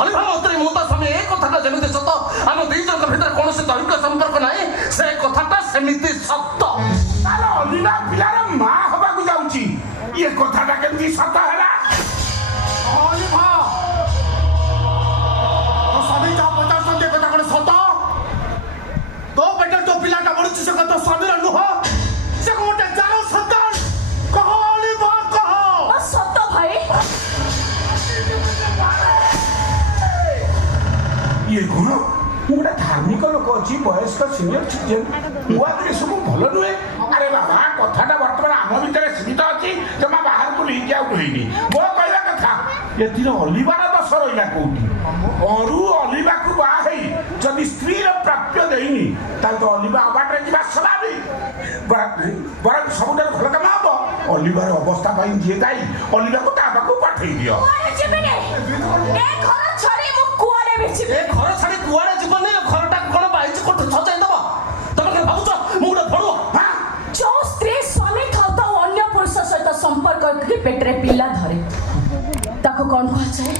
ଅଲିଭା ମନ୍ତ୍ରୀ ମୁଁ ତା ସ୍ୱାମୀ ଏ କଥାଟା ଯେମିତି ସତ ଆମ ଦୁଇ ଜଣଙ୍କ ଭିତରେ କୌଣସି ଦୈହିକ ସମ୍ପର୍କ ନାହିଁ ସେ କଥାଟା ସେମିତି ସତ। ତାହେଲେ ଅଲିଭା ପିଲାର ମା ହବାକୁ ଯାଉଛି ଇଏ କଥାଟା କେମିତି ସତ ହେଲା? ଅଲିଭା ତୋ ସ୍ୱାମୀ ଯାହା ପଚାରୁଛନ୍ତି ଏ କଥା କଣ ସତ? ତୋ ପେଟରେ ଯୋଉ ପିଲାଟା ବଢୁଛି ସେ କଥା ସ୍ୱାମୀର ନୁହଁ ସେ ଗୋଟେ ଜାଲ ସନ୍ତାନ। କହ ଅଲିଭା କହ। ସତ ଭାଇ ଇଏ କଣ ମୁଁ ଗୋଟେ ଧାର୍ମିକ ଲୋକ ଅଛି ବୟସ୍କ ସିନିୟର ସିଟିଜେନ ନୂଆ ସବୁ ଭଲ ନୁହେଁ। ଆରେ ବାବା କଥାଟା ବର୍ତ୍ତମାନ ଆମ ଭିତରେ ସୀମିତ ଅଛି ଜମା ବାହାରକୁ ନେଇକି ଆଉ ହେଇନି। ମୋ କହିବା କଥା ଏଥିରେ ଅଲିଭାର ଦୋଷ ରହିଲା କୋଉଠି? ଅରୁ ଅଲିଭାକୁ ବାହା ହେଇ ଯଦି ସ୍ତ୍ରୀର ପ୍ରାପ୍ୟ ଦେଇନି ତାହେଲେ ତ ଅଲିଭା ଅବାଟରେ ଯିବା ସ୍ୱାଭାବିକ। ବରଂ ସବୁଠାରୁ ଭଲ କାମ ହବ ଅଲିଭାର ଅବସ୍ଥା ପାଇଁ ଯିଏ ଦାୟୀ ଅଲିଭାକୁ ତା ପାଖକୁ ପଠେଇ ଦିଅ। ଏ ଘର ଛାଡି କୁଆଡେ ଯିବନି ଘରଟା କଣ ବାଇଚି କୋଠୁ ସଜାଇ ଦବ ତମେ କଣ ଭାବୁଛ ମୁଁ ଗୋଟେ ଭଡୁଆ? ଯୋଉ ସ୍ତ୍ରୀ ସ୍ୱାମୀ ଥାଉ ଅନ୍ୟ ପୁରୁଷ ସହିତ ସମ୍ପର୍କ ରଖି ପେଟରେ ପିଲା ଧରେ ତାକୁ କଣ କୁହାଯାଏ?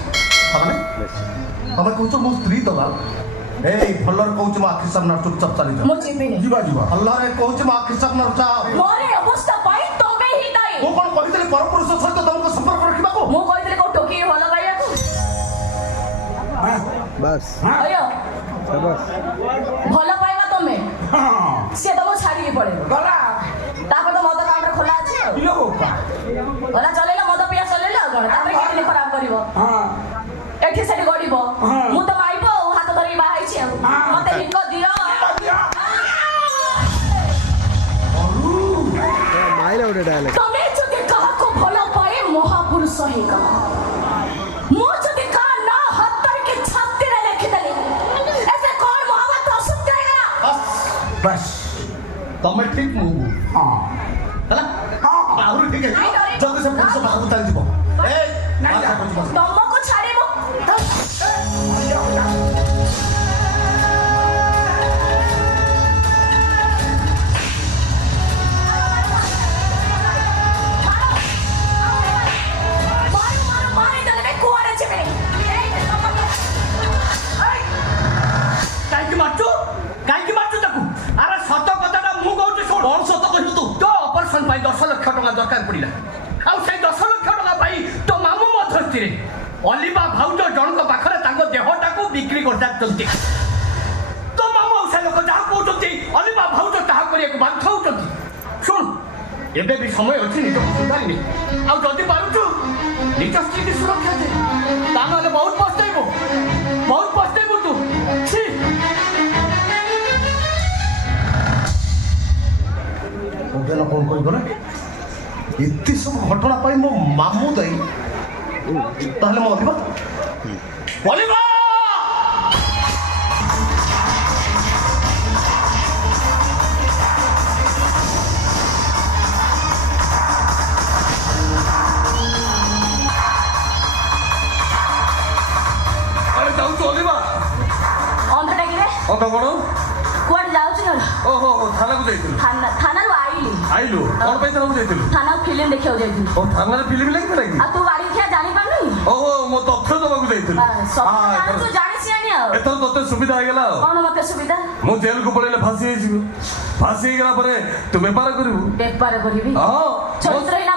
ତମେ କହୁଛ ମୋ ସ୍ତ୍ରୀ ଦଲାଲ? ଏଇ ଭଲରେ କହୁଛି ମୋ ଆଖି ସାମ୍ନାରେ ଚୁପଚାପ ଚାଲିଯାଅ। ମୁଁ ଯିବିନି। ଯିବା ଭଲରେ କହୁଛି ମୋ ଆଖି ସାମ୍ନାରେ ଯାଅ। ମୋର ଏ ଅବସ୍ଥା ପାଇଁ ତମେ ହିଁ ଦାୟୀ। ମୁଁ କଣ କହିଥିଲି ପରପୁରୁଷ ସହିତ ତମକୁ ସମ୍ପର୍କ ରଖିବାକୁ? ମୁଁ କହିଥିଲି କୋଉ ଟୋକି ଭଲ ପାଇବାକୁ? बस ଭଲ ପାଇବା ତମେ ସେ ତମ ଛାଡ଼ିକି ପଳେଇବ ଗଲା ତାପରେ ତ ମଦ କାଉଣ୍ଟର ଖୋଲା ଅଛି ଆଉ ଗଲା ଚଲେଇଲା ମଦ ପିଆ ଚଲେଇଲା ଆଉ କଣ ତାପରେ କିଡନୀ ଖରାପ କରିବ ଏଠି ସେଠି ଗଡ଼ିବ ମୁଁ ତ ମାଇବ ଆଉ ହାତ ଧରିକି ବାହା ହେଇଛି ଆଉ ମତେ ହିକ ଦିଅ। ତମେ ଯଦି କାହାକୁ ଭଲ ପାଏ ମହାପୁରୁଷ ହେଇଗଲ। ମୁଁ ଯଦି କାହା ନା ହାତ ଧରିକି ଛାତିରେ ଲେଖିଦେଲି ଏତେ କଣ ମହାଭାରତ ଅସତ୍ୟ ହେଇଗଲା? बस ତମେ ଠିକ ମୁଁ हाँ ହେଲା ଆହୁରି ଠିକ ଜଲ୍ଦି ସେ ପୁରୁଷ ବାହାରକୁ ଚାଲିଯିବ। ତମକୁ ଛାଡ଼ିବ କାହିଁକି ମାରୁଛୁ ତାକୁ? ଆରେ ସତ କଥାଟା ମୁଁ କହୁଛି ଶୁଣ। କଣ ସତ କହିବୁ ତୁ? ତୋ ଅପରେସନ ପାଇଁ 10 ଲକ୍ଷ ଟଙ୍କା ଦରକାର ପଡ଼ିଲା ଆଉ ସେଇ 10 ଲକ୍ଷ ଟଙ୍କା ପାଇଁ ତୋ ମାମୁଁ ମଧ୍ୟସ୍ଥିରେ ଅଲିଭା ଭାଉଜ ଜଣଙ୍କ ପାଖରେ ତାଙ୍କ ଦେହଟାକୁ ବିକ୍ରି କରିସାରିଛନ୍ତି। ତୋ ମାମୁଁ ଆଉ ସେ ଲୋକ ଯାହା କହୁଛନ୍ତି ଅଲିଭା ଭାଉଜ ତାହା କରିବାକୁ ବାଧ୍ୟ ହଉଛନ୍ତି। ଶୁଣ ଏବେ ବି ସମୟ ଅଛି ନିଜକୁ ସୁଧାରିନି ଆଉ ଯଦି ପାରୁଛୁ ନିଜ ସ୍ତ୍ରୀକି ସୁରକ୍ଷା ଦେ ତା ନହେଲେ ବହୁତ ପସ୍ତେଇବୁ ତୁ। କଣ କହିଗଲେ ଏତେ ସବୁ ଘଟଣା ପାଇଁ ମୋ ମାମୁଁ ଦାୟୀ ତାହେଲେ ମୋ ଅଲିଭା ଆରେ ଯାଉଛୁ ଅଲିଭା ଅନ୍ଧଟାକିରେ କଣ କୁଆଡେ ଯାଉଛି କଣ? ଓହୋ ଥାନାକୁ ଯାଇଥିଲୁ? ଥାନାରୁ ଆଇଲୁ କଣ ପାଇଁ ଥାନାକୁ ଯାଇଥିଲୁ? ଥାନାକୁ ଫିଲ୍ମ ଦେଖିବାକୁ ଯାଇଥିଲି। ଓ ଥାନାରେ ଫିଲ୍ମ ଲାଗିଥିଲା କି? ଆଉ ତୁ ବାড়ি ଖିଆ ଜାଣିପାରୁନି? ଓହୋ ମୋ ତଥ୍ୟ ଦେବାକୁ ଯାଇଥିଲୁ। ତୁ ଜାଣିଛି ଆଣି ଆଉ ଏଥର ତତେ ସୁବିଧା ହେଇଗଲା ଆଉ। କଣ ମତେ ସୁବିଧା? ମୁଁ ଜେଲକୁ ପଳେଇଲେ ଫାଶୀ ହେଇଯିବି। ଫାଶୀ ହେଇଗଲା ପରେ ତୁ ବେପାର କରିବୁ। ବେପାର କରିବି? ହଁ ଚରିତ୍ରହୀନା